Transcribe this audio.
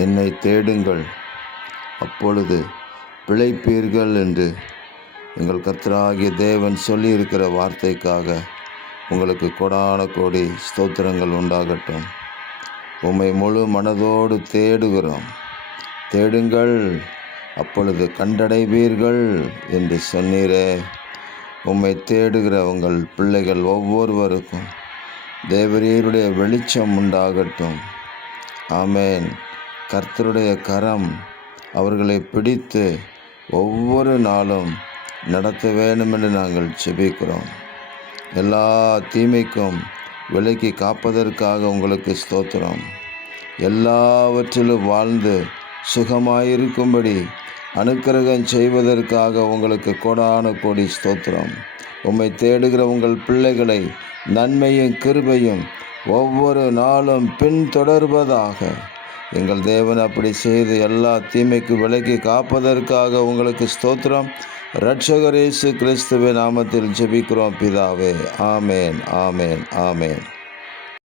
என்னை தேடுங்கள், அப்பொழுது பிழைப்பீர்கள் என்று எங்கள் கர்த்தராகிய தேவன் சொல்லியிருக்கிற வார்த்தைக்காக உங்களுக்கு கோடான கோடி ஸ்தோத்திரங்கள் உண்டாகட்டும். உம்மை முழு மனதோடு தேடுகிறோம். தேடுங்கள், அப்பொழுது கண்டடைவீர்கள் என்று சொன்னீரே. உம்மை தேடுகிற உங்கள் பிள்ளைகள் ஒவ்வொருவருக்கும் தேவரீருடைய வெளிச்சம் உண்டாகட்டும். ஆமேன். கர்த்தருடைய கரம் அவர்களை பிடித்து ஒவ்வொரு நாளும் நடத்த வேண்டும் என்று நாங்கள் ஜெபிக்கிறோம். எல்லா தீமைக்கும் விலக்கி காப்பதற்காக உங்களுக்கு ஸ்தோத்திரம். எல்லாவற்றிலும் வாழ்ந்து சுகமாயிருக்கும்படி அனுக்கிரகம் செய்வதற்காக உங்களுக்கு கோடான கோடி ஸ்தோத்திரம். உம்மை தேடுகிற உங்கள் பிள்ளைகளை நன்மையும் கிருபையும் ஒவ்வொரு நாளும் பின்தொடர்வதாக. எங்கள் தேவன் அப்படி செய்து எல்லா தீமைக்கு விலக்கி காப்பதற்காக உங்களுக்கு ஸ்தோத்திரம். இரட்சகர் இயேசு கிறிஸ்துவின் நாமத்தில் ஜெபிக்கிறோம் பிதாவே. ஆமேன், ஆமேன், ஆமேன்.